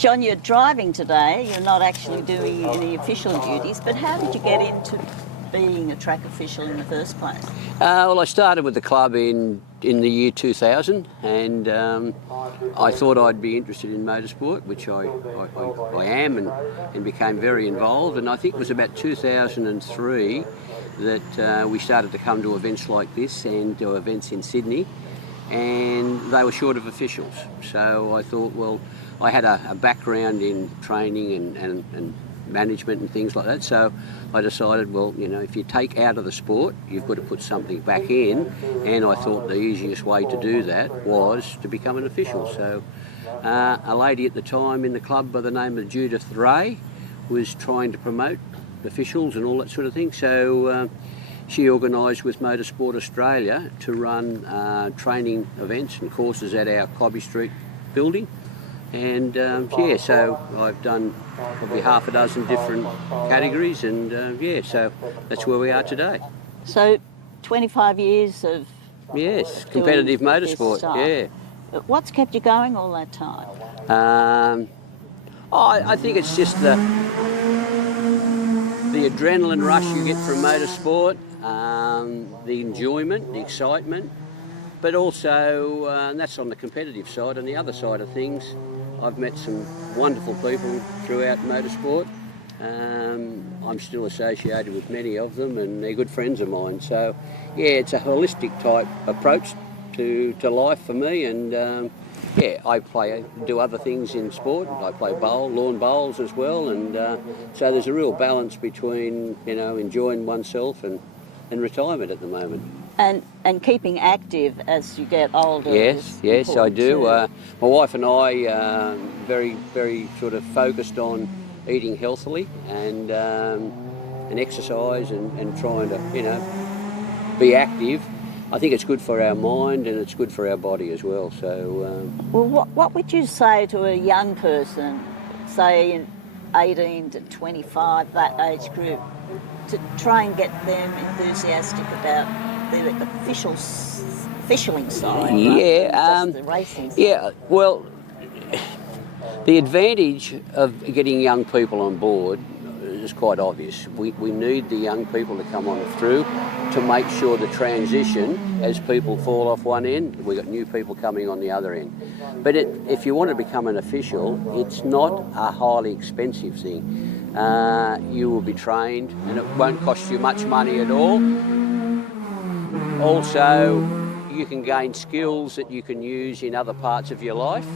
Sean, you're driving today. You're not actually doing any official duties, but how did you get into being a track official in the first place? Well, I started with the club in the year 2000, and I thought I'd be interested in motorsport, which I am, and became very involved. And I think it was about 2003 that we started to come to events like this and do events in Sydney, and they were short of officials. So I thought, well, I had a background in training and management and things like that, so I decided, well, you know, if you take out of the sport, you've got to put something back in, and I thought the easiest way to do that was to become an official. So a lady at the time in the club by the name of Judith Ray was trying to promote officials and all that sort of thing, so she organised with Motorsport Australia to run training events and courses at our Cobby Street building. And yeah, so I've done probably half a dozen different categories, and yeah, so that's where we are today. So 25 years of competitive motorsport. Yeah. What's kept you going all that time? I think it's just the adrenaline rush you get from motorsport, the enjoyment, the excitement, but also, and that's on the competitive side. On the other side of things, I've met some wonderful people throughout motorsport. I'm still associated with many of them, and they're good friends of mine. So, yeah, it's a holistic type approach to life for me. And yeah, I do other things in sport. I play lawn bowls as well, and so there's a real balance between, you know, enjoying oneself and retirement at the moment. And keeping active as you get older. Yes, I do. My wife and I very, very sort of focused on eating healthily and exercise and trying to, you know, be active. I think it's good for our mind and it's good for our body as well. So. Well, what would you say to a young person, say in 18 to 25, that age group, to try and get them enthusiastic about the officialing side, just the racing side? Yeah, well, the advantage of getting young people on board is quite obvious. We need the young people to come on through to make sure the transition, as people fall off one end, we've got new people coming on the other end. But if you want to become an official, it's not a highly expensive thing. You will be trained and it won't cost you much money at all. Also, you can gain skills that you can use in other parts of your life,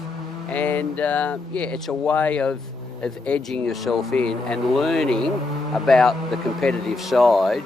and yeah, it's a way of edging yourself in and learning about the competitive side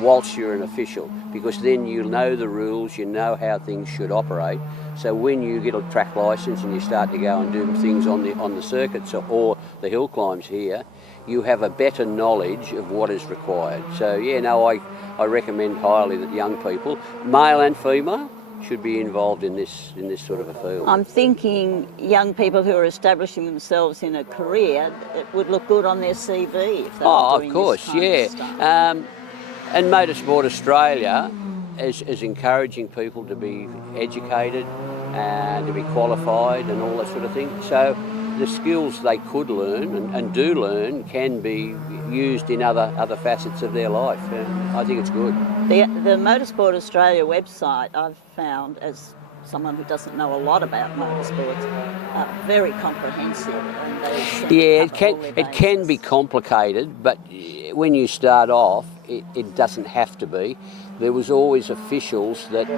whilst you're an official, because then you know the rules, you know how things should operate. So when you get a track licence and you start to go and do things on the circuits or the hill climbs here, you have a better knowledge of what is required. So yeah, no, I recommend highly that young people, male and female, should be involved in this sort of a field. I'm thinking young people who are establishing themselves in a career, it would look good on their CV if they were doing of course, this kind yeah. of stuff. And Motorsport Australia is encouraging people to be educated and to be qualified and all that sort of thing. So the skills they could learn and do learn can be used in other facets of their life, and I think it's good. The Motorsport Australia website, I've found, as someone who doesn't know a lot about motorsports, very comprehensive. And yeah, it can be complicated, but when you start off, it doesn't have to be. There was always officials that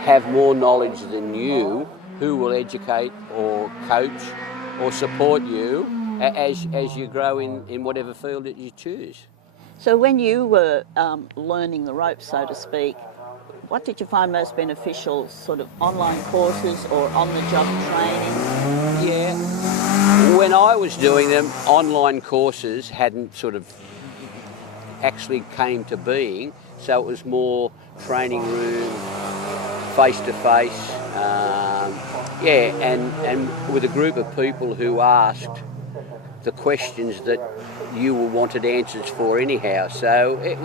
have more knowledge than you who will educate or coach or support you as you grow in whatever field that you choose. So when you were learning the ropes, so to speak, what did you find most beneficial, sort of online courses or on-the-job training? Yeah, when I was doing them, online courses hadn't sort of actually came to being, so it was more training room, face-to-face, yeah, and with a group of people who asked the questions that you wanted answers for anyhow. So it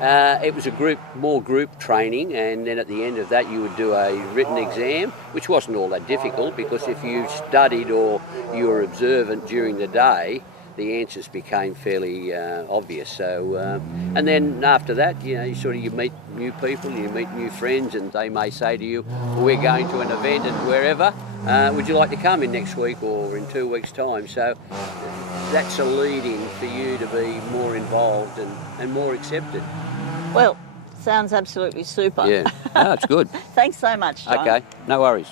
It was more group training, and then at the end of that you would do a written exam, which wasn't all that difficult, because if you studied or you were observant during the day, the answers became fairly obvious. So, and then after that, you meet new people, you meet new friends, and they may say to you, well, we're going to an event and wherever, would you like to come in next week or in 2 weeks' time? So that's a lead-in for you to be more involved and more accepted. Well, sounds absolutely super. Yeah, no, it's good. Thanks so much, John. Okay, no worries.